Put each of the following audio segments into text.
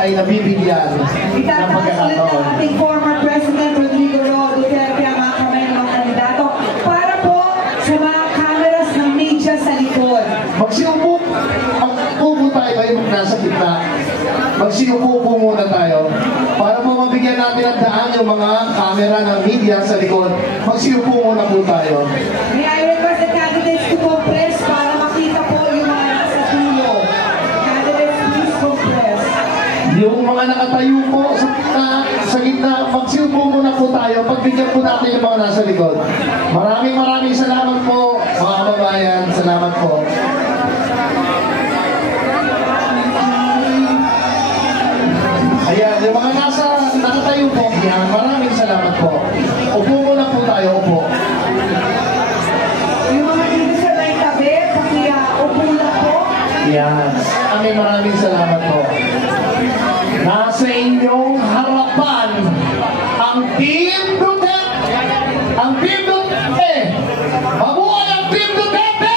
ay nabibigyan ng pagkakataon. Ating former President Rodrigo Duterte ang mga kamay ng mga kandidato para po sa mga cameras ng media sa likod. Magsiupo tayo kayo nasa gitna. Magsiupo muna tayo para po mabigyan natin ang daan yung mga camera ng media sa likod. Magsiupo muna po tayo. May I request the candidates to compress para makita po yung mga nasa dulo. Candidates, please compress. Yung mga nakatayo po sa gitna, magsiupo muna po tayo. Pagbigyan po natin yung mga nasa likod. Maraming salamat po, mga kababayan. Salamat po. Ayan, yung mga nakatayo po, yan, maraming salamat po. Upo muna po tayo, upo. Yung mga dito sa may tabi, upo na po. Yan, maraming salamat po. Nasa inyong harapan, ang Team Duterte! Ang Team Duterte! Mabuhay ang Team Duterte!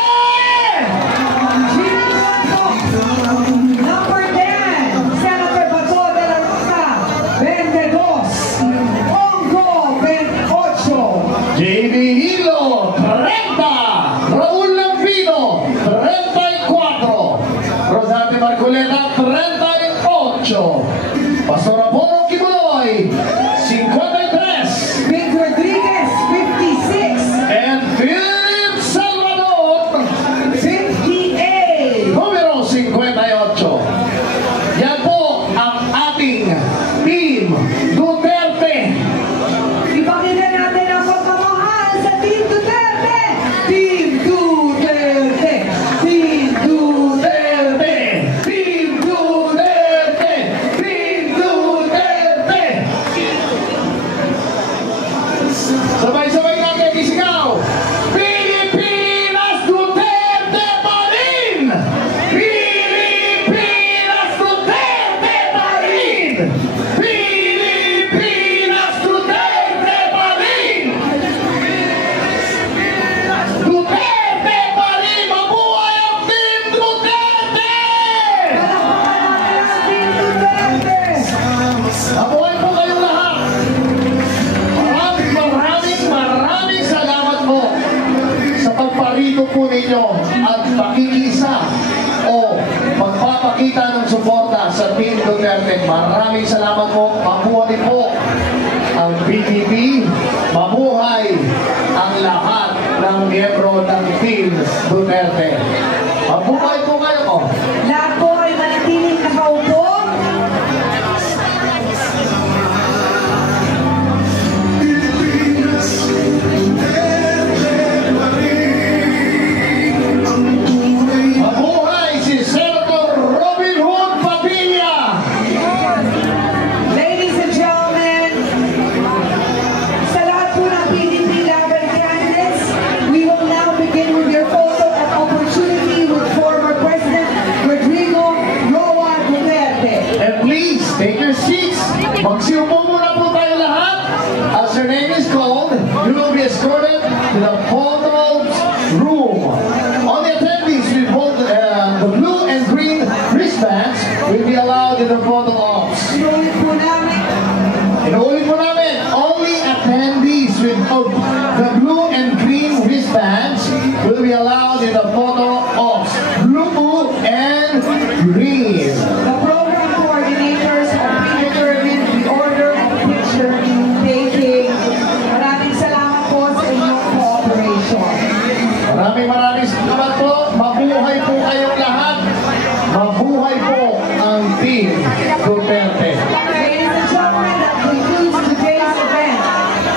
Number 10, Senator Bato de la Rosa, 22, Ongo, 28. JB Hilo, 30. Raul Lampino, 34. Rosate Marcoleta, 38. Pastor Apollo Kibuloy, 53. Big Rodriguez, 56. And Philip Salvador, 58. numero 58. Yan po ang ating Team Duterte. Ipakita natin ang pagmamahal sa Team Duterte. Team Duterte. Team Duterte. Team Duterte. Duterte. Maraming salamat po. Mabuhay po ang PDP. Mabuhay ang lahat ng miyembro ng Team Duterte. Mabuhay po kayo po. Lahat po ay manatiling nakaupo. Mabuhay si Senator Robin Hood Padilla. Ladies and gentlemen, sa lahat po ng PDP Laban candidates, we will now begin with your photo and opportunity with former President Rodrigo Roa Duterte. And please, take your seats. Magsiupo muna po tayo lahat. As your name is called, you will be escorted to the photo room. All the attendees with both the blue and green wristbands will be allowed in the photo ops. Inulit po namin, Inuulit po namin, only attendees with both the blue and green wristbands will be allowed in the photo ops. Blue and green. the program coordinators are predetermined the order of picture taking. Maraming salamat po sa inyong cooperation. Maraming salamat po. Mabuhay po kayong lahat. Mabuhay po ang Team Duterte. Ladies and gentlemen, that concludes today's event.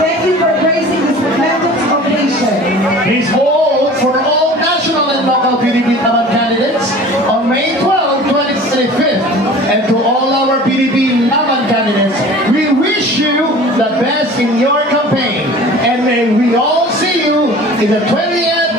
Thank you for gracing this momentous occasion. Please vote for all national and local PDP Laban candidates on May 12, 2025. And to all our PDP Laban candidates, we wish you the best in your campaign. And may we all see you in the 20th